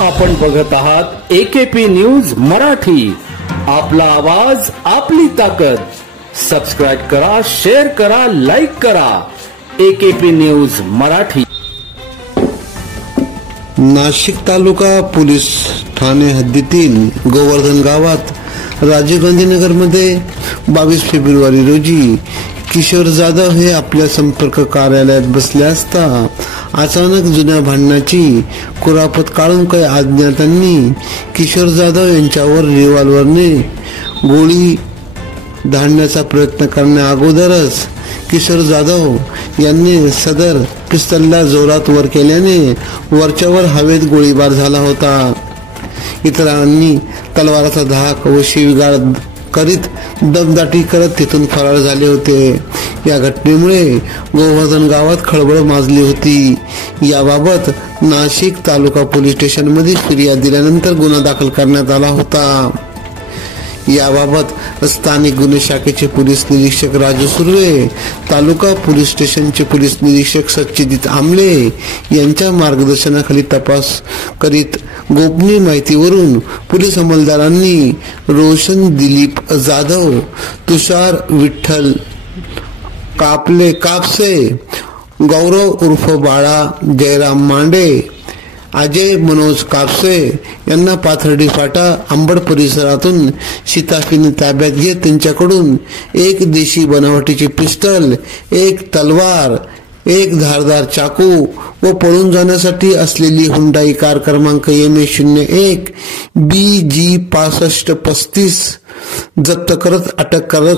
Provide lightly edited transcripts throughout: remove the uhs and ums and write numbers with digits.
आपण बघत आहात AKP न्यूज मराठी. आपला आवाज आपली ताकद. सबस्क्राइब करा, शेअर करा, लाईक करा. AKP news Marathi. Nashik taluka police ठाणे हद्दीतील गोवर्धन गावात राजीव गांधी नगर मध्ये 22 फेब्रुवारी रोजी किशोर जाधव हे आपल्या संपर्क कार्यालयात बसले असता अचानक जुन्या भांडणाची कुरापत काढून काही अज्ञातांनी किशोर जाधव यांच्यावर रिव्हॉल्वरने गोळी झाडण्याचा प्रयत्न करण्या अगोदरच किशोर जाधव यांनी सदर पिस्तलला जोरात वर केल्याने वरच्यावर हवेत गोळीबार झाला होता. इतरांनी तलवाराचा धाक व शिवीगाळ करीत दमदाटी करत तिथून फरार झाले होते. या घटनेमुळे गोवर्धन गावात खळबळ माजली होती. याबाबत नाशिक तालुका पोलीस स्टेशन मध्ये फिर्याद दिल्यानंतर गुन्हा दाखल करण्यात आला होता. याबाबत स्थानिक गुन्हे शाखेचे पोलीस निरीक्षक राजू सुर्वे, तालुका पोलीस स्टेशनचे पोलीस निरीक्षक सच्चिदित आमले यांच्या मार्गदर्शनाखाली तपास करीत गोपनीय माहितीवरून पोलीस अंमलदारांनी रोशन दिलीप जाधव, तुषार विठ्ठल कापसे, गौरव उर्फ बाळा जयराम मांडे, अजय मनोज कापसे यांना पाथर्डी फाटा अंबड परिसरातून शिताफीने ताब्यात घेत त्यांच्याकडून एक देशी बनावटीची पिस्टल, एक तलवार, एक धारदार चाकू व पळून जाण्यासाठी असलेली हुंडाई कार क्रमांक MA01 BG 6535 जप्त करत अटक करत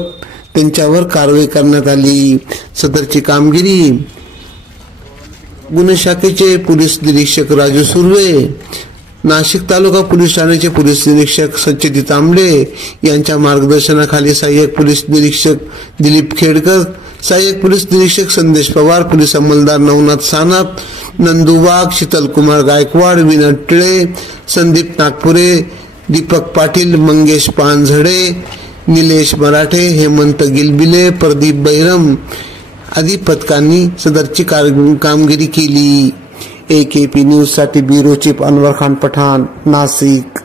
त्यांच्यावर कारवाई करण्यात आली. सदरची कामगिरी गुन्हे शाखेचे पोलीस निरीक्षक राजू सुर्वे, नाशिक तालुका पोलीस ठाण्याचे पोलीस निरीक्षक सच्चिदित आमले यांच्या मार्गदर्शनाखाली सहाय्यक पोलीस निरीक्षक दिलीप खेडकर, सहाय्यक पोलीस निरीक्षक संदेश पवार, पोलीस अंमलदार नवनाथ सानप, नंदू वाघ, शीतल कुमार गायकवाड, विनोद टिळे, संदीप नागपुरे, दीपक पाटील, मंगेश पानझडे, निलेश मराठे, हेमंत गिलबिले, प्रदीप बैरम आदी पथकांनी सदरची कामगिरी केली. AKP न्यूज साठी ब्युरो चीफ अनवर खान पठाण, नाशिक.